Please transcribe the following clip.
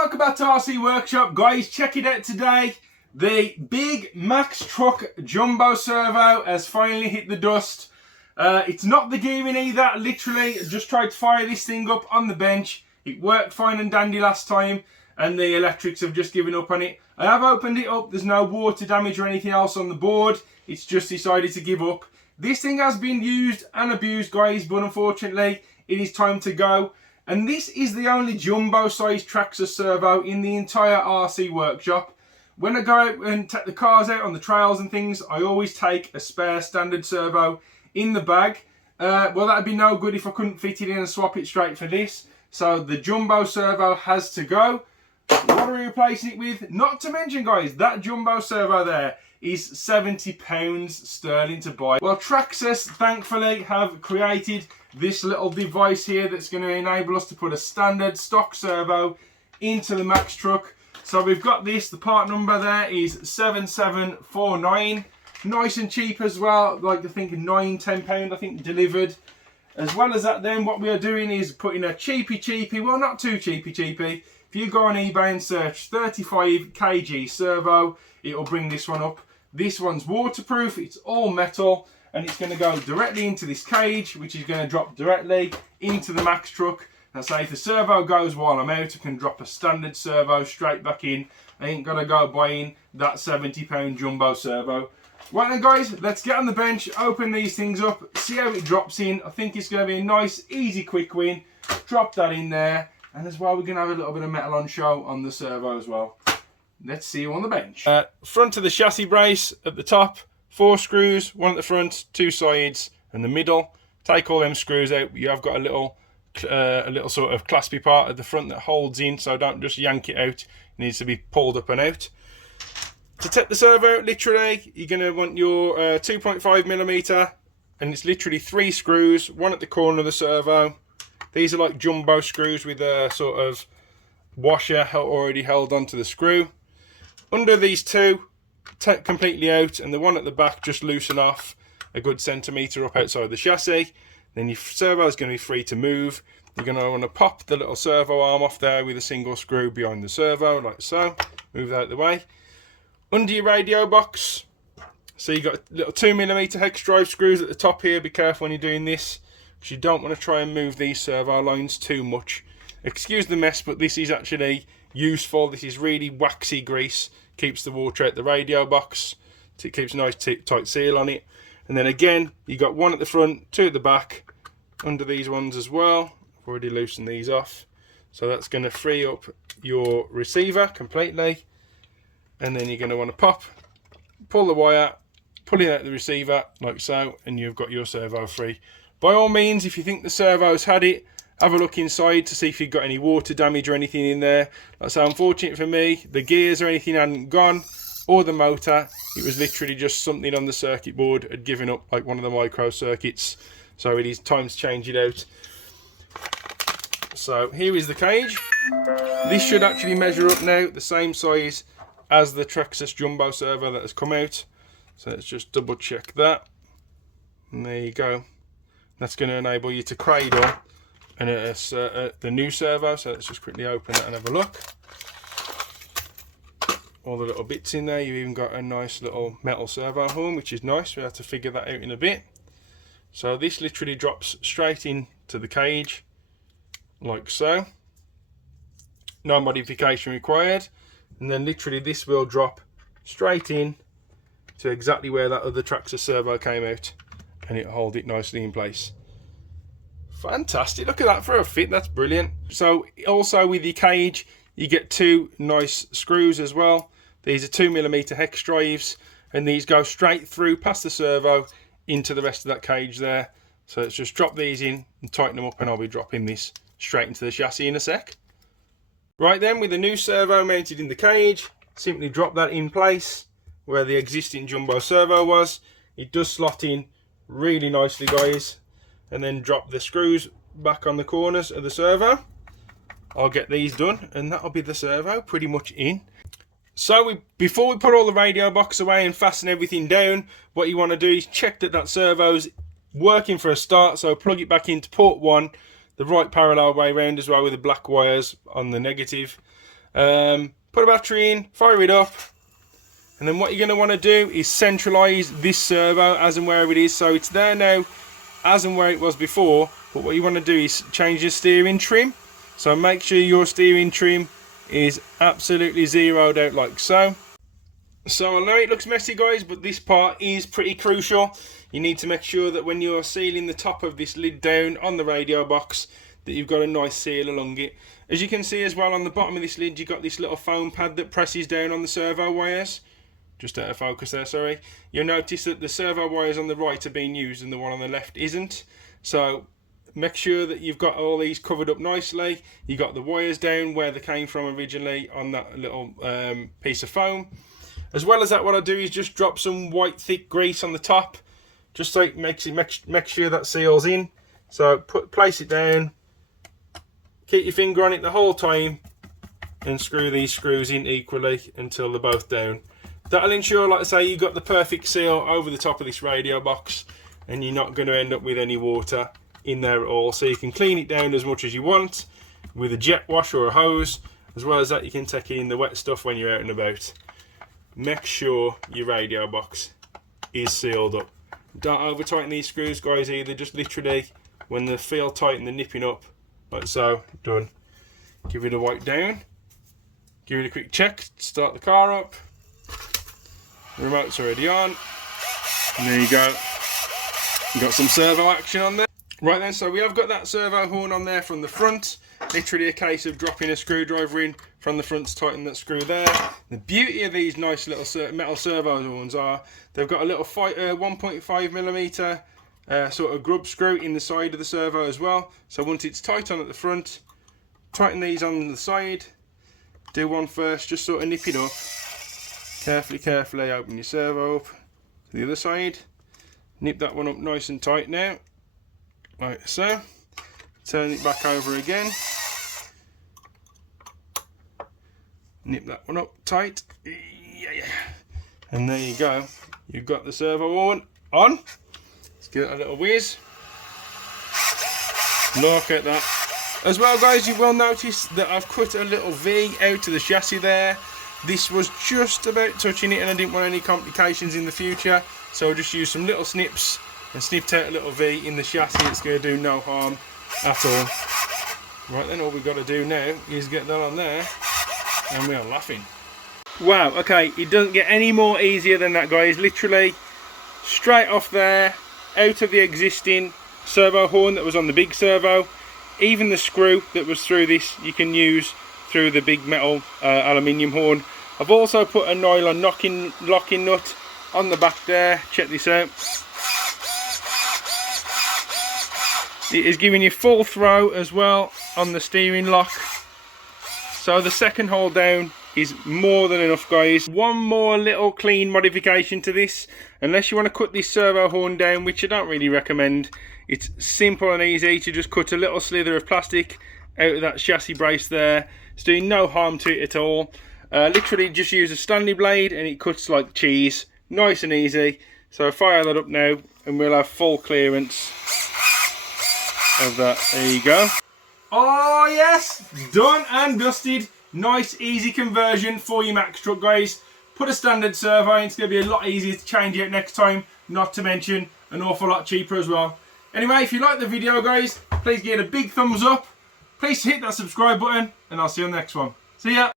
welcome back to RC Workshop. Guys, check it out today. The big Max truck jumbo servo has finally hit the dust. It's not the gearing either. Literally just tried to fire this thing up on the bench. It worked fine and dandy last time and the electrics have just given up on it. I have opened it up. There's no water damage or anything else on the board. It's just decided to give up. This thing has been used and abused, guys, but unfortunately it is time to go. And this is the only jumbo size TRAXXAS servo in the entire RC workshop. When I go out and take the cars out on the trails and things, I always take a spare standard servo in the bag. Well, that'd be no good if I couldn't fit it in and swap it straight for this. So the jumbo servo has to go. What are we replacing it with? Not to mention, guys, that jumbo servo there is £70 sterling to buy. Well, TRAXXAS thankfully have created this little device here that's going to enable us to put a standard stock servo into the Max truck. So we've got this, the part number there is 7749. Nice and cheap as well, like I think £9–10 I think delivered. As well as that, then what we are doing is putting a cheapy, well, not too cheapy. If you go on eBay and search 35 kg servo, it'll bring this one up. This one's waterproof, it's all metal, and it's going to go directly into this cage, which is going to drop directly into the Max truck. And say if the servo goes while I'm out, I can drop a standard servo straight back in. I ain't got to go buying that £70 jumbo servo. Right then, guys, let's get on the bench, open these things up, see how it drops in. I think it's going to be a nice, easy, quick win. Drop that in there. And as well, we're going to have a little bit of metal on show on the servo as well. Let's see you on the bench. Front of the chassis brace at the top, 4 screws, one at the front, 2 sides, and the middle. Take all them screws out. You have got a little sort of claspy part at the front that holds in, so don't just yank it out. It needs to be pulled up and out. To take the servo out, literally, you're going to want your 2.5mm, and it's literally 3 screws, one at the corner of the servo. These are like jumbo screws with a sort of washer already held onto the screw. Under these 2, take completely out, and the one at the back just loosen off a good centimetre up outside the chassis. Then your servo is going to be free to move. You're going to want to pop the little servo arm off there with a single screw behind the servo, like so. Move that out of the way. Under your radio box, so you've got little 2mm hex drive screws at the top here. Be careful when you're doing this, because you don't want to try and move these servo lines too much. Excuse the mess, but this is actually useful. This is really waxy grease. Keeps the water out the radio box. It keeps a nice tight seal on it. And then again, you got 1 at the front, 2 at the back, under these ones as well. I've already loosened these off. So that's going to free up your receiver completely. And then you're going to want to pull the wire, pull it out the receiver like so, and you've got your servo free. By all means, if you think the servo's had it, have a look inside to see if you've got any water damage or anything in there. That's so unfortunate for me. The gears or anything hadn't gone, or the motor. It was literally just something on the circuit board had given up, like one of the micro circuits. So it is time to change it out. So here is the cage. This should actually measure up now, the same size as the TRAXXAS jumbo servo that has come out. So let's just double check that. And there you go. That's going to enable you to cradle and the new servo. So let's just quickly open that and have a look. All the little bits in there. You've even got a nice little metal servo horn, which is nice. We'll have to figure that out in a bit. So this literally drops straight into the cage like so. No modification required. And then literally this will drop straight in to exactly where that other TRAXXAS servo came out, and it'll hold it nicely in place. Fantastic, look at that for a fit, that's brilliant. So also with your cage, you get 2 nice screws as well. These are 2mm hex drives, and these go straight through past the servo into the rest of that cage there. So let's just drop these in and tighten them up, and I'll be dropping this straight into the chassis in a sec. Right then, with the new servo mounted in the cage, simply drop that in place where the existing jumbo servo was. It does slot in really nicely, guys. And then drop the screws back on the corners of the servo. I'll get these done, and that'll be the servo pretty much in. So before we put all the radio box away and fasten everything down, what you want to do is check that that servo's working for a start. So plug it back into port 1, the right parallel way round as well with the black wires on the negative. Put a battery in, fire it up, and then what you're going to want to do is centralise this servo as and where it is. So it's there now as and where it was before, but what you want to do is change your steering trim. So make sure your steering trim is absolutely zeroed out like so. So I know it looks messy guys, but this part is pretty crucial. You need to make sure that when you're sealing the top of this lid down on the radio box, that you've got a nice seal along it. As you can see as well, on the bottom of this lid you've got this little foam pad that presses down on the servo wires. Just out of focus there, sorry. You'll notice that the servo wires on the right are being used and the one on the left isn't. So make sure that you've got all these covered up nicely. You got the wires down where they came from originally on that little piece of foam. As well as that, what I do is just drop some white thick grease on the top, just so it make sure that seals in. So place it down, keep your finger on it the whole time, and screw these screws in equally until they're both down. That'll ensure, like I say, you've got the perfect seal over the top of this radio box, and you're not going to end up with any water in there at all. So you can clean it down as much as you want with a jet wash or a hose. As well as that, you can take in the wet stuff when you're out and about. Make sure your radio box is sealed up. Don't over tighten these screws guys either, just literally when they feel tight and they're nipping up, like so. Done. Give it a wipe down, give it a quick check, start the car up. The remote's already on, and there you go, you got some servo action on there. Right then, so we have got that servo horn on there from the front. Literally a case of dropping a screwdriver in from the front to tighten that screw there. The beauty of these nice little metal servo horns are they've got a little 1.5mm sort of grub screw in the side of the servo as well. So once it's tight on at the front, tighten these on the side. Do one first, just sort of nip it up. Carefully open your servo up to the other side. Nip that one up nice and tight now, like so. Turn it back over again. Nip that one up tight. Yeah. And there you go. You've got the servo horn on. Let's give it a little whiz. Look at that. As well guys, you will notice that I've cut a little V out to the chassis there. This was just about touching it and I didn't want any complications in the future. So I just used some little snips and snipped out a little V in the chassis. It's going to do no harm at all. Right then, all we've got to do now is get that on there and we are laughing. Wow, okay, it doesn't get any more easier than that guys. Literally straight off there, out of the existing servo horn that was on the big servo. Even the screw that was through this you can use through the big metal aluminium horn. I've also put a nylon locking nut on the back there. Check this out. It is giving you full throw as well on the steering lock. So the second hole down is more than enough guys. One more little clean modification to this. Unless you want to cut this servo horn down, which I don't really recommend, it's simple and easy to just cut a little slither of plastic out of that chassis brace there. It's doing no harm to it at all. Literally just use a Stanley blade and it cuts like cheese. Nice and easy. So fire that up now and we'll have full clearance of that. There you go. Oh yes, done and dusted. Nice easy conversion for your Maxx truck guys. Put a standard servo in, it's going to be a lot easier to change it next time, not to mention an awful lot cheaper as well. Anyway, if you like the video guys, please give it a big thumbs up. Please hit that subscribe button and I'll see you on the next one. See ya.